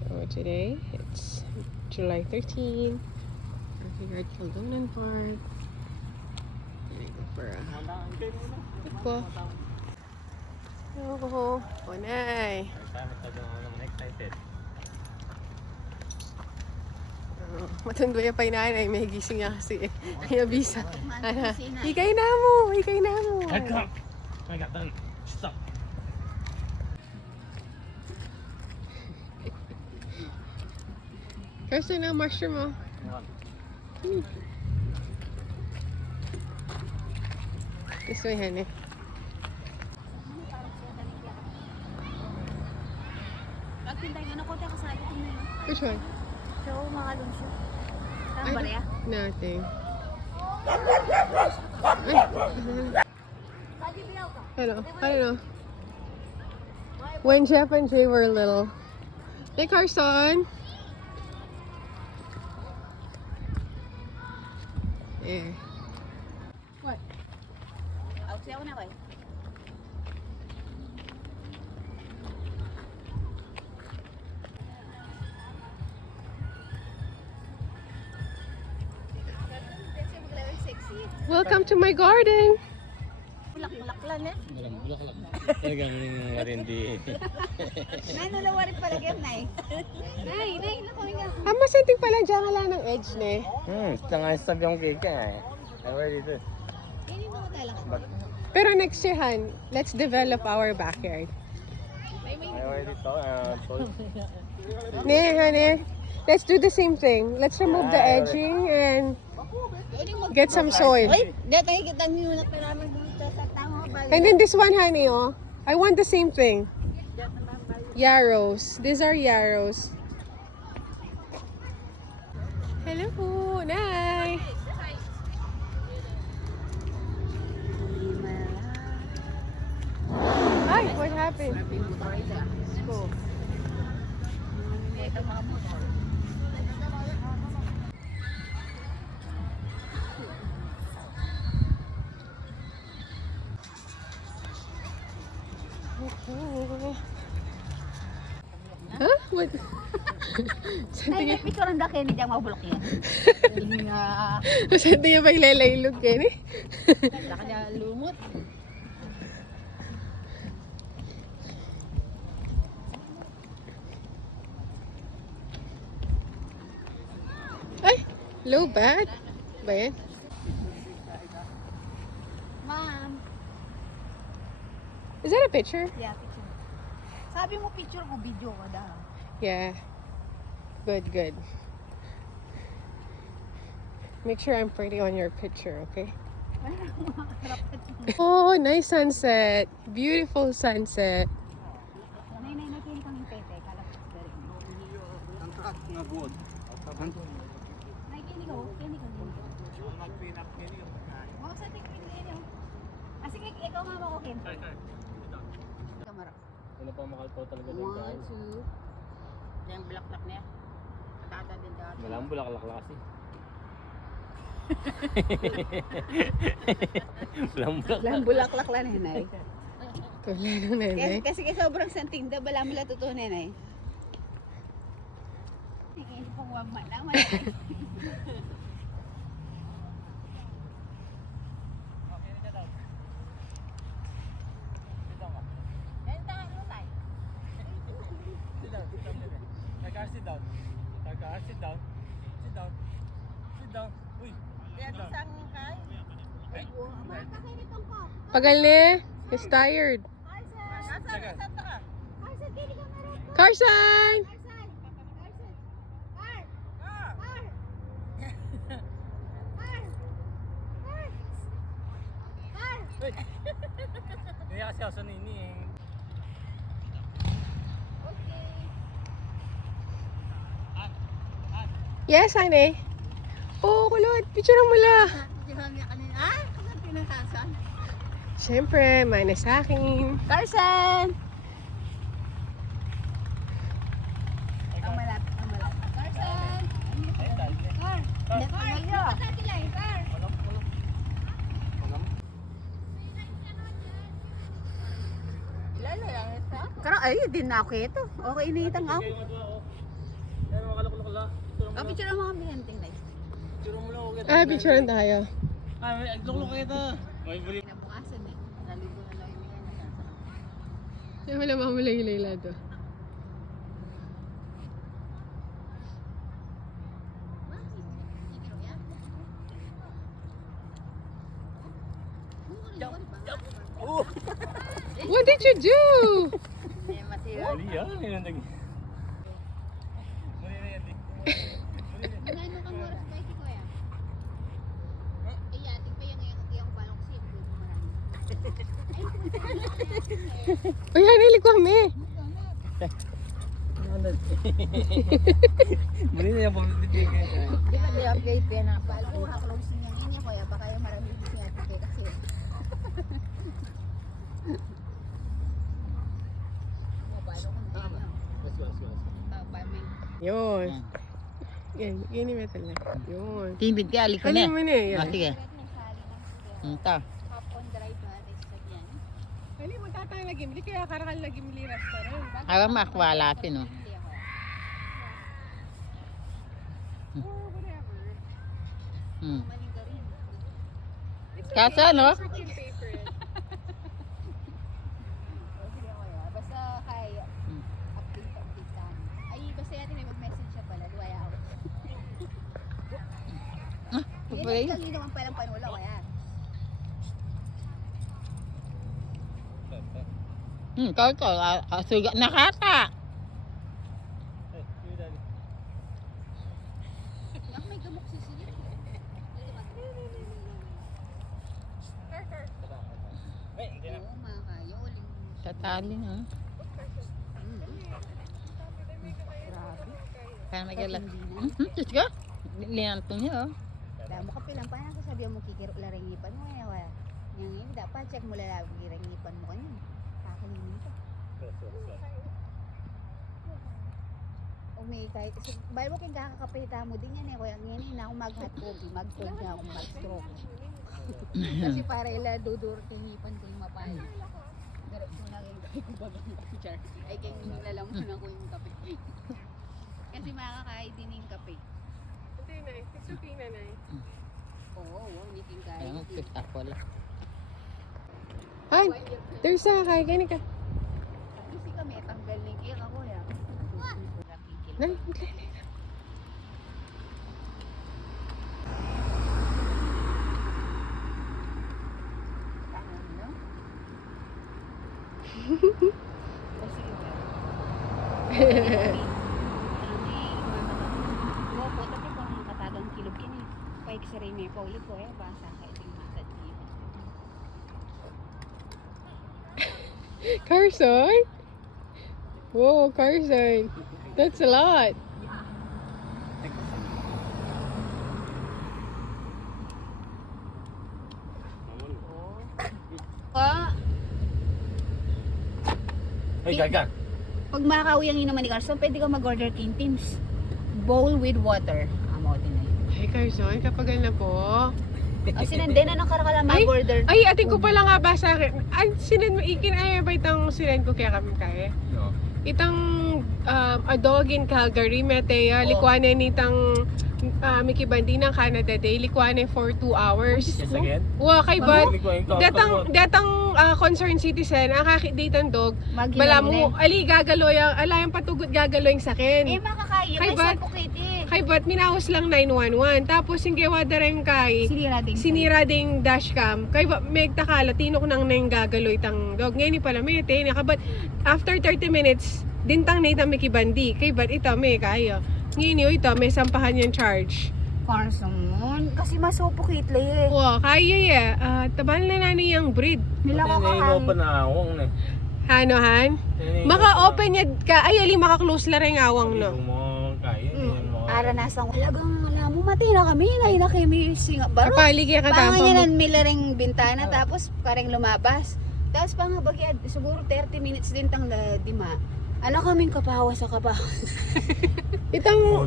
So today it's July 13. We're here at Kildonan Park. Gonna go for a football. Oh, Ponay. Matundo yung painanay, may gising niya kasi eh. May abisa. Hikay na mo! Hikay na mo! I got done. Stop. Kasi na mushroom mo. Gusto yan eh. Which one? So, makalong siya. Saan ba niya? Nothing. Hello. I don't know. When Jeff and Jay were little. Hey, Carson. Yeah. What? Out siya ako na kayo. Welcome to my garden. Bulak-bulak lang eh. Bulak-bulak. Talaga yung marindi. Nanulawarin pala game na eh. Nay, naku nga. Masanting pala dyan lang ng edge ne. Tanga sabi yung cake eh. I already did. Hindi mo talang. Pero next year, Han, let's develop our backyard. I already told. Ne, honey. Let's do the same thing. Let's remove the edging and get some soil. Uy, dito tayo kita nyo na namin dito sa tama ba? And then this one, honey, oh. I want the same thing. Yarrows. These are yarrows. Hello, Nay. Hi, what happened? Cool. Okay. Huh? What? Saan Ay, tingin? may picture ang daki, hindi dyan mabulok yan. Hindi nga. Saan tingin ba ilalaylog yan eh? Laka niya lumot. Ay! Low bat? Ba yan? Ma'am. Is that a picture? Yeah, picture. Sabi mo picture ko, video ko daw. Yeah. Good, good. Make sure I'm pretty on your picture, okay? Oh, nice sunset. Beautiful sunset. Nay, nakinig kami pete. Kala ko sa rin. Ang truck na good. Nay, kinig ko. Kinig ko. Mga sa tikpin nyo. Sige, ikaw nga ako, Ken. Kamara. Ano pa makalpaw talaga din ka? 1, 2. Yung black niya. Patata din ka. Wala ang bulaklak kasi. Lang bulaklak lang nanay. Tula ng nanay. Kasi sobrang santing da bala mo la totoo nanay. Tingin ko wag malaman. Sit down. Sit down. Sit down. Sit down. Uy. Pagal ne? He's tired. Carson! Kaya kasi ako sa nini eh. Yes, honey. Oh, kulot. Picture mo la. Siyempre, mana sa akin. Carson! Ang malat. Carson! Karang ay din na ako ito. Okay iniitang ako. Wala. Picture mo lang. Kapicture mo kami yan, tingnan. Picture mo lang. Okay. Picturean tayo. Ay, luklok kita. May buli. Nabukasan eh. Naligo na lang yung mga Kaya wala mamula yung Layla to. Oh! What did you do? Hindi, masira. Mali yan. Ninandag. Mali na yan. Nagano kang oras ba ito, kuya? Eh, yating pa yung iyong balong kasi yung blue marami. Uy, hanili ko kami. Mali na yan. Pabibigyan. Di ba di update pa na palo? Haklong siya niya, kuya. Baka yung marami siya ate kasi. Mabalo kung di na. Babaming. Yun. Yan, yun yung metal na. Yun. Tibid ka, alik ko Ano na. naman eh? Ah, Yan. sige. Ito. Hop on drive na rin sa yan. Ano mo tatang lagi? Hindi kaya karakal lagi mili restaurant. Alam mo, akwalapin, oh. Hindi ako. Or whatever. Hmm. Maling ka rin. It's Kaso ano? Freaking favorite. O, sige kuya. Basta kaya. Update ka. Ay, basta yatin may mag-message siya pala. Luwaya ako. Hindi, Okay. kanina naman palang panula kaya. Kau suga nakata. Nak may gamok si Sige. Ay, hindi na. Oo, mga kayo. Uling. Tatali, no? Grabe. Kaya nagala. Diyos ko. Linantong niya, oh. Dahil mo kapilang pa na sasabihan mo kikiro laringipan mo kaya kaya. Yang ini dapat check mo lalabog laringipan mo kanyan. Kakalimin ka. O may kahit, bahal mo kayong kakakapita mo din yan eh. Kaya ngayon na ako mag-hot coffee, mag-cold na ako mag-stroke. Kasi para ila dudurot yung hipan ko yung mapay. Diretso na kayo kayo kung bagang char. Ay kaya nilalaman ako yung kape. Kasi makakain din yung kape. Hindi na. It's okay na na. Oo, hindi king kain. Ayan, kita ko lang. Han, there's a kay kani ka. Kasi kami, tanggal na yung kaya ako ya. Nan, Carson? Whoa, Carson. That's a lot. Ay, gaga. Pag makakauwi ang inuman ni Carson, pwede ka mag-order King Tim's. Bowl with water. Amo din na yun. Ay, Carson, kapag na po. Kasi nandun na nakarakala Ay, mag-order. ay, ating ko pala nga ba sa akin. Ay, sinend mo, ikin ay ba itang sinend ko kaya kami kaya? No. Itang a dog in Calgary, Metea, likwanan itang Mickey Bandina, Canada Day, likwanan for 2 hours. Yes, again? Wow, kay Bad. Hindi ko yung Datang concerned citizen, ang kakidate dog, bala mo, ali gagaloy, ala yung patugod gagaloy yung sakin. Eh, makakaya. Kay May Bad. suffocate eh. Kay Bat, minahos lang 911. Tapos, yung gawa rin kay, Sinira din. sinira ding dashcam. Kay Bat, may takala, tinok nang na yung gagaloy tang dog. Ngayon, ni pala, may tayo But, after 30 minutes, dintang na itang Mickey Bandi. Kay Bat, ito, may kaya. Ngayon, ito, may sampahan yung charge. Carson, kasi masuffocate lang eh. Wow, kaya tabal na nani yung breed. Nila ko open na awang na. Ano, Han? Maka-open yad ka. Ay, ali, maka-close la rin awang, no? Mo kaya. Aranasan ko. Talagang alam mo, mati na kami. Na kami singa. Baro. Kapali kaya Pangan katampa niya mo. nan milaring bintana tapos kareng lumabas. Tapos pangabagyan, siguro 30 minutes din tang dima. Ano kaming kapawa sa kapawa. Itang, Oo,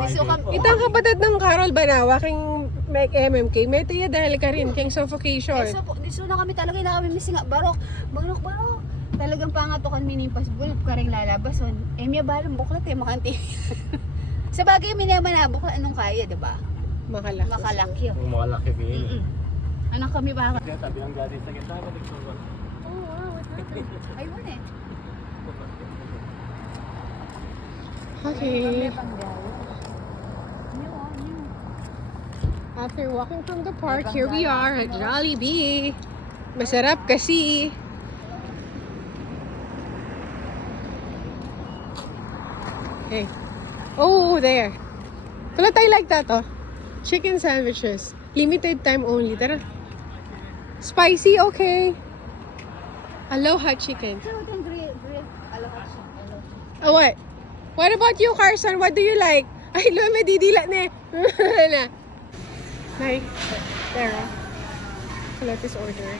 nisukam. itang kapatid ng Carol Banawa, king Mike MMK, may tiya dahil ka rin, king suffocation. So na kami talaga na kami misinga. Barok. Talagang pangatukan minimpas bulb kareng lalabas on. Emya balong buklat eh makanti. Sa bagay, minamanabok ka anong kaya, di ba? Makalaki. Makalaki. Kung malaki kayo. Mm-mm. Anong kami ba? Kaya tabi ang galing sa gitna ko dito. Ayun eh. Okay. Panggaw. New. After walking from the park, here we are at Jollibee. Masarap kasi. Hey. Oh, there. Wala tayo like that, oh. Chicken sandwiches. Limited time only. Tara. Spicy, okay. Aloha chicken. Pero itong grill. Aloha siya. Oh, what? What about you, Carson? What do you like? Ay, lo, may didila na. Na. Nay, Tara. Let us order.